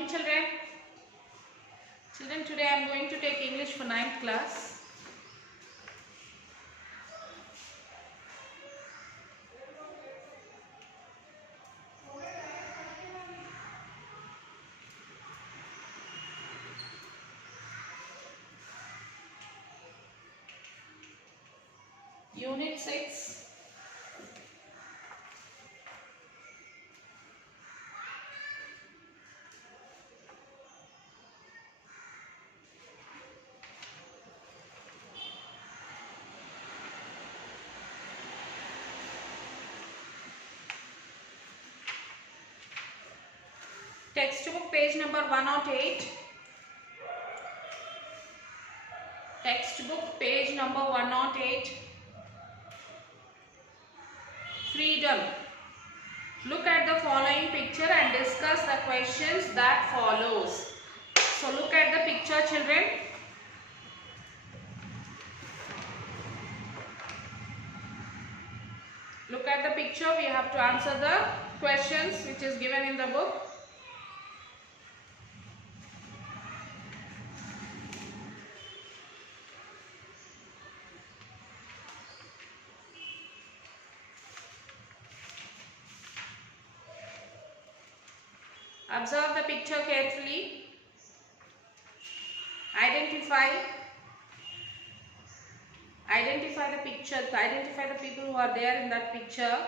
morning, children. Children, today I am going to take English for 9th class. Unit 6. Textbook page number 108. Textbook page number 108. Freedom. Look at the following picture and discuss the questions that follows. So look at the picture, children. Look at the picture. We have to answer the questions which is given in the book. Observe the picture carefully. Identify the picture. Identify the people who are there in that picture.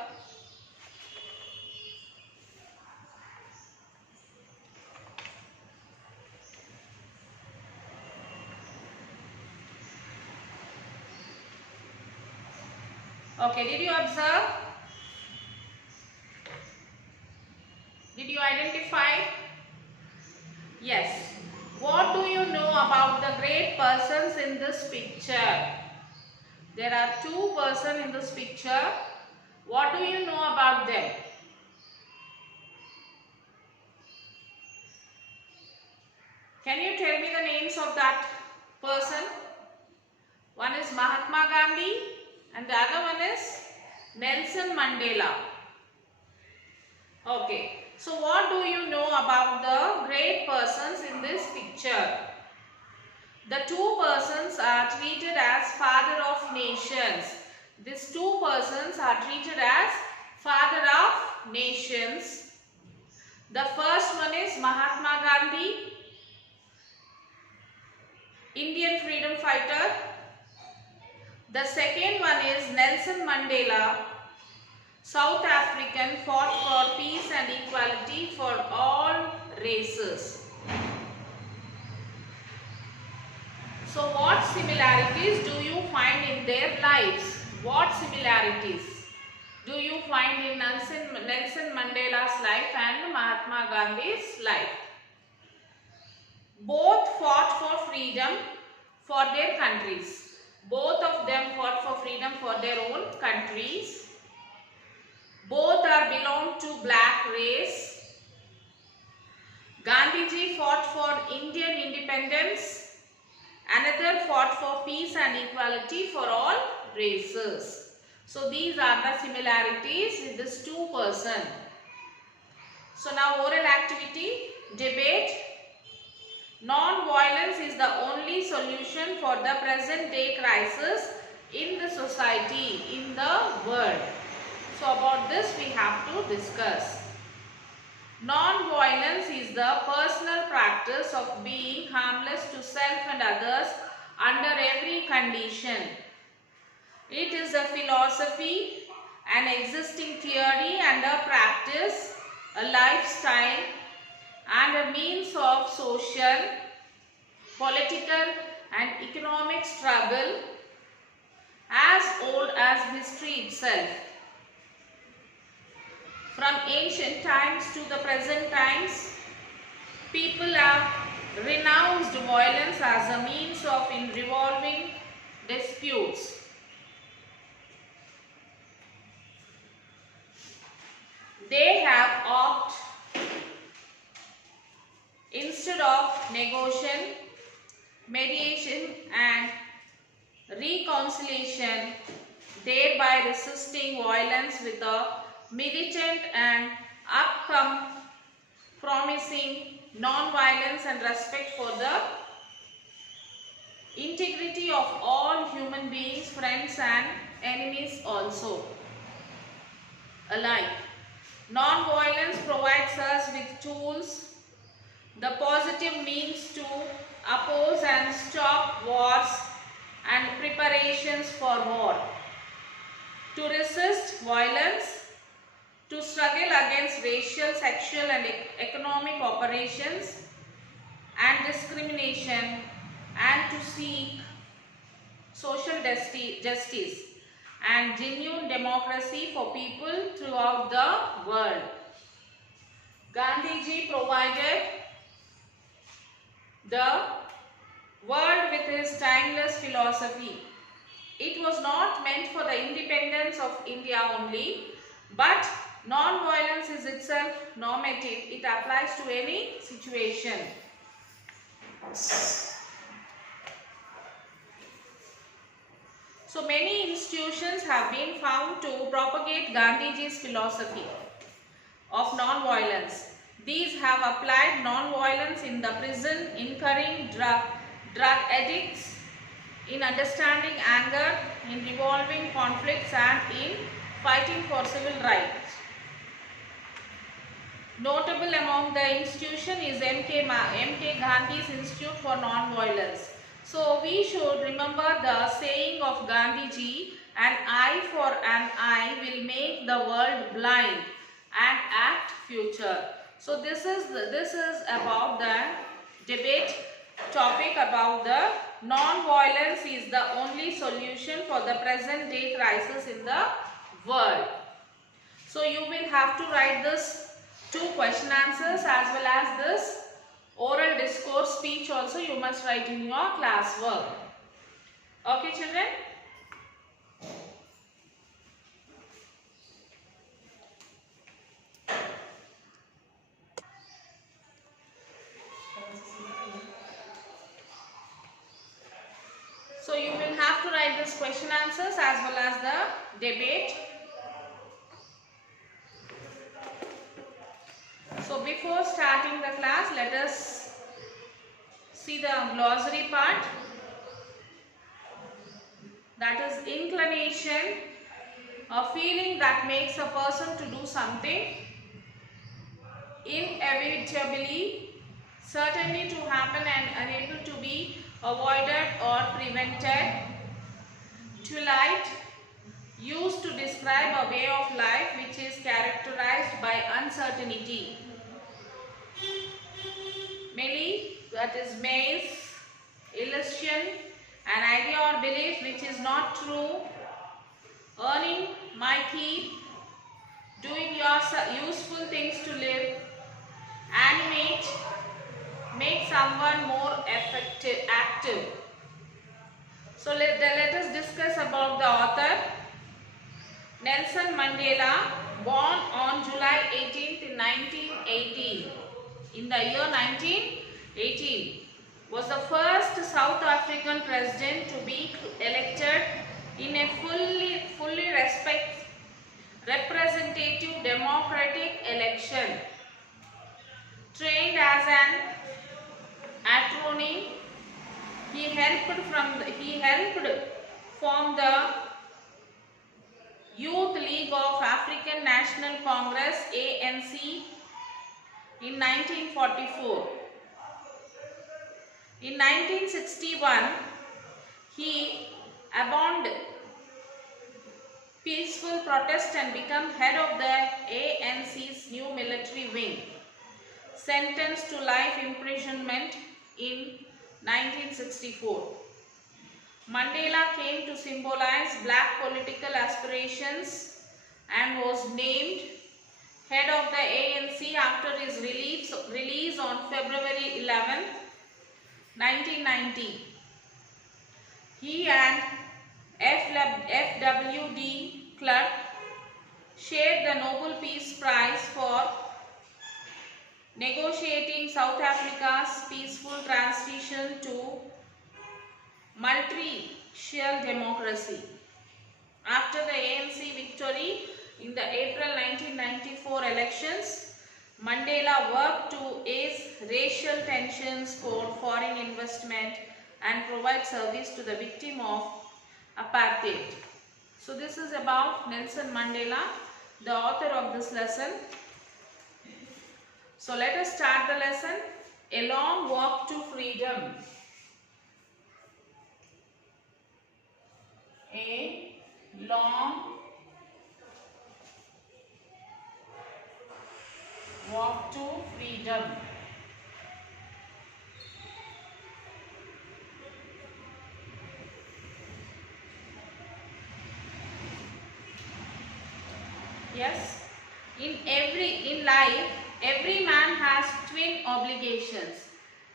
Okay, did you observe? Did you identify? Yes. What do you know about the great persons in this picture? There are two persons in this picture. What do you know about them? Can you tell me the names of that person? One is Mahatma Gandhi and the other one is Nelson Mandela. Okay. So what do you know about the great persons in this picture? The two persons are treated as father of nations. These two persons are treated as father of nations. The first one is Mahatma Gandhi, Indian freedom fighter. The second one is Nelson Mandela, South African, fought for peace and equality for all races. So what similarities do you find in their lives? What similarities do you find in Nelson Mandela's life and Mahatma Gandhi's life? Both fought for freedom for their countries. Both of them fought for freedom for their own countries. Both are belong to black race. Gandhiji fought for Indian independence. Another fought for peace and equality for all races. So these are the similarities with these two persons. So now oral activity, debate. Non-violence is the only solution for the present day crisis in the society, in the world. So about this we have to discuss. Non-violence is the personal practice of being harmless to self and others under every condition. It is a philosophy, an existing theory and a practice, a lifestyle and a means of social, political and economic struggle as old as history itself. From ancient times to the present times, people have renounced violence as a means of resolving disputes. They have opted, instead of negotiation, mediation and reconciliation, thereby resisting violence with a militant and promising non-violence and respect for the integrity of all human beings, friends and enemies also alike. Non-violence provides us with tools, the positive means to oppose and stop wars and preparations for war, to resist violence, to struggle against racial, sexual and economic operations and discrimination, and to seek social justice and genuine democracy for people throughout the world. Gandhiji provided the world with his timeless philosophy. It was not meant for the independence of India only, but non-violence is itself normative. It applies to any situation. So many institutions have been found to propagate Gandhiji's philosophy of non-violence. These have applied non-violence in the prison, incurring drug addicts, in understanding anger, in resolving conflicts and in fighting for civil rights. Notable among the institution is M.K. Gandhi's Institute for Non-Violence. So we should remember the saying of Gandhiji, an eye for an eye will make the world blind and act future. So this is about the debate topic about the non-violence is the only solution for the present day crisis in the world. So you will have to write this 2 question answers as well as this oral discourse speech also you must write in your class work. Okay children? So you will have to write this question answers as well as the debate. So before starting the class, let us see the glossary part. That is inclination, a feeling that makes a person to do something, inevitably, certainly to happen and unable to be avoided or prevented. Twilight, used to describe a way of life which is characterized by uncertainty. Melee, that is maze, illusion, an idea or belief which is not true. Earning my keep, doing your useful things to live. Animate, make someone more active. So let us discuss about the author. Nelson Mandela, born on July 18th in 1918. In the year 1918, was the first South African president to be elected in a fully representative democratic election. Trained as an attorney, he helped form the Youth League of African National Congress ANC in 1944. In 1961, he abandoned peaceful protest and became head of the ANC's new military wing. Sentenced to life imprisonment in 1964. Mandela came to symbolize black political aspirations and was named head of the ANC after his release on February 11, 1990. He and F.W.D. Clark shared the Nobel Peace Prize for negotiating South Africa's peaceful transition to multiracial democracy. After the ANC victory in the April 1994 elections, Mandela worked to ease racial tensions, court foreign investment, and provide service to the victim of apartheid. So this is about Nelson Mandela, the author of this lesson. So let us start the lesson. A long walk to freedom. A long walk to freedom. Yes, in life, every man has twin obligations.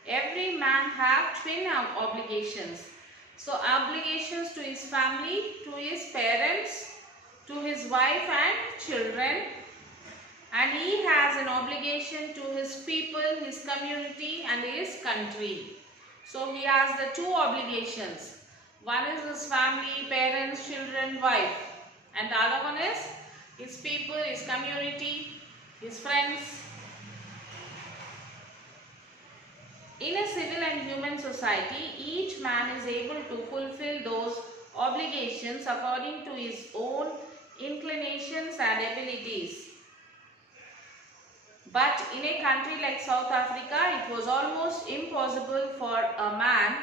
Every man have twin obligations. So obligations to his family, to his parents, to his wife and children, and he has an obligation to his people, his community and his country. So he has the two obligations. One is his family, parents, children, wife, and the other one is his people, his community, his friends. In a civil and human society, each man is able to fulfill those obligations according to his own inclinations and abilities. But in a country like South Africa, it was almost impossible for a man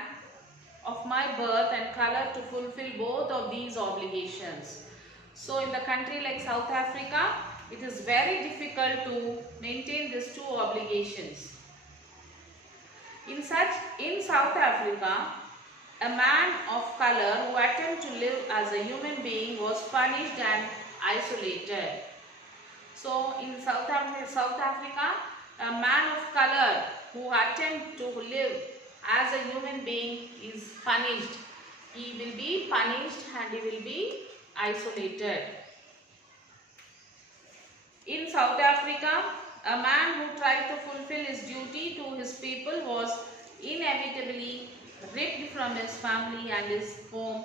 of my birth and color to fulfill both of these obligations. So in the country like South Africa, it is very difficult to maintain these two obligations. In South Africa, a man of color who attempted to live as a human being was punished and isolated. So in South Africa, a man of color who attempts to live as a human being is punished. He will be punished and he will be isolated. In South Africa, a man who tried to fulfill his duty to his people was inevitably ripped from his family and his home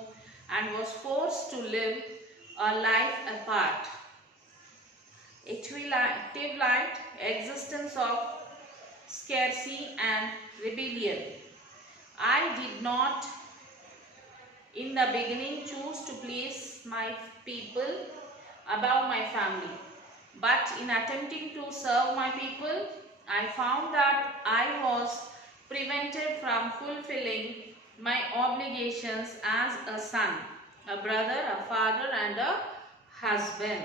and was forced to live a life apart. A twilight existence of scarcity and rebellion. I did not in the beginning choose to place my people above my family. But in attempting to serve my people, I found that I was prevented from fulfilling my obligations as a son, a brother, a father and a husband.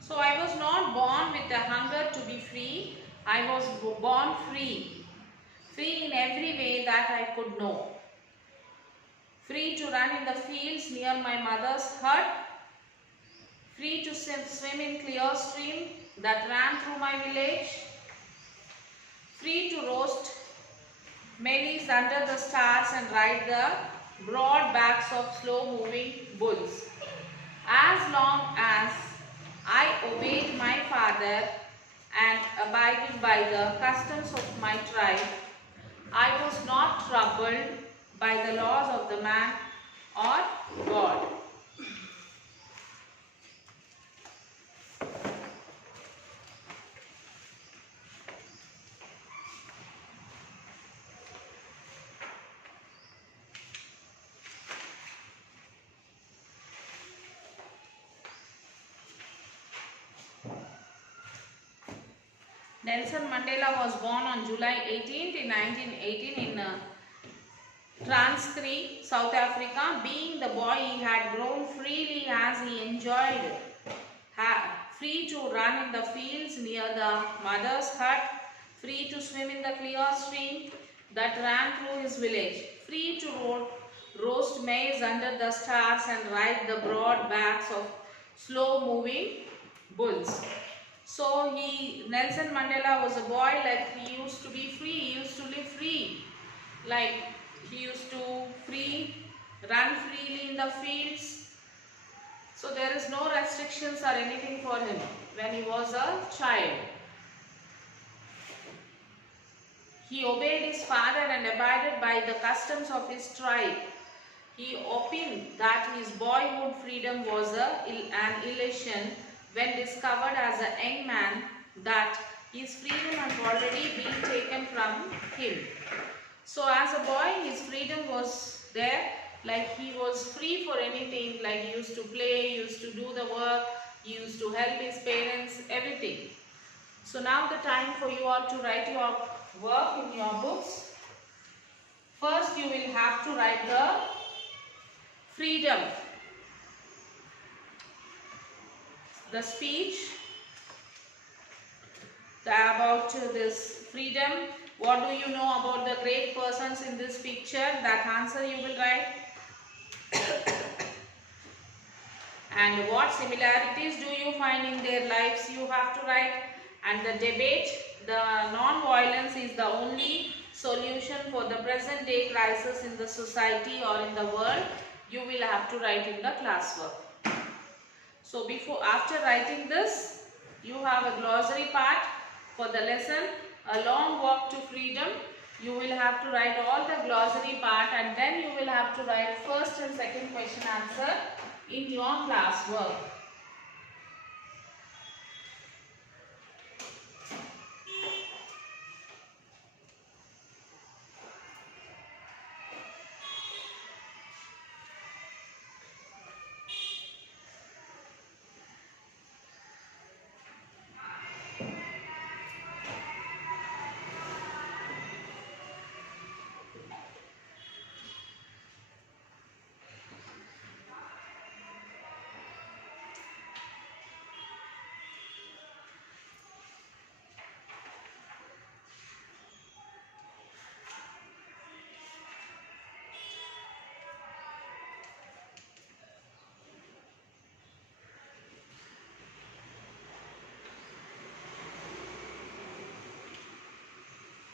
So I was not born with a hunger to be free. I was born free. Free in every way that I could know. Free to run in the fields near my mother's hut. Free to swim in clear stream that ran through my village. Free to roast maize under the stars and ride the broad backs of slow moving bulls. As long as I obeyed my father and abided by the customs of my tribe, I was not troubled by the laws of the man or God. Nelson Mandela was born on July 18th in 1918 in Transkei, South Africa. Being the boy, he had grown freely as he enjoyed, free to run in the fields near the mother's hut, free to swim in the clear stream that ran through his village, free to roast maize under the stars and ride the broad backs of slow-moving bulls. So Nelson Mandela was a boy, like he used to be free, he used to live free. Like he used to run freely in the fields. So there is no restrictions or anything for him when he was a child. He obeyed his father and abided by the customs of his tribe. He opined that his boyhood freedom was an illusion when discovered as a young man that his freedom had already been taken from him. So as a boy, his freedom was there, like he was free for anything, like he used to play, he used to do the work, he used to help his parents, everything. So now the time for you all to write your work in your books. First you will have to write the freedom, the speech about this freedom. What do you know about the great persons in this picture? That answer you will write. And what similarities do you find in their lives? You have to write. And the debate, the non-violence is the only solution for the present day crisis in the society or in the world. You will have to write in the classwork. So after writing this, you have a glossary part for the lesson, a long walk to freedom. You will have to write all the glossary part, and then you will have to write first and second question answer in your classwork.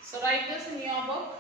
So write this in your book.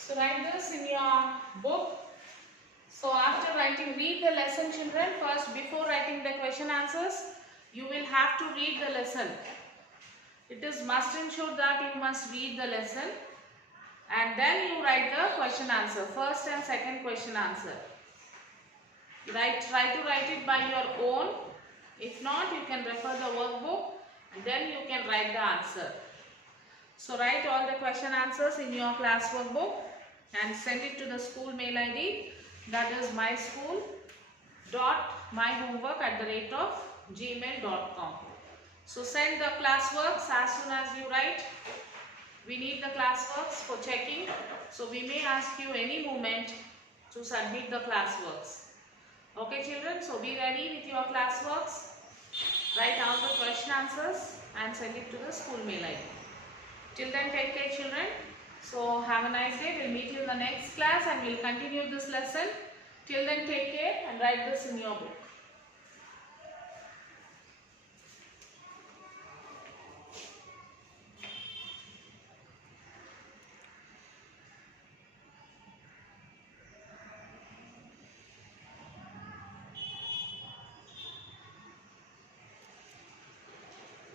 So write this in your book. So after writing, read the lesson, children. First, before writing the question answers, you will have to read the lesson. It is must ensure that you must read the lesson, and then you write the question answer, first and second question answer. Try to write it by your own. If not, you can refer the workbook and then you can write the answer. So write all the question answers in your class workbook and send it to the school mail ID, that is myschool.myhomework@gmail.com. So send the classworks as soon as you write. We need the classworks for checking. So we may ask you any moment to submit the classworks. Okay children, so be ready with your classworks. Write all the question answers and send it to the school mail ID. Till then, take care children. So have a nice day. We'll meet you in the next class and we'll continue this lesson. Till then, take care and write this in your book.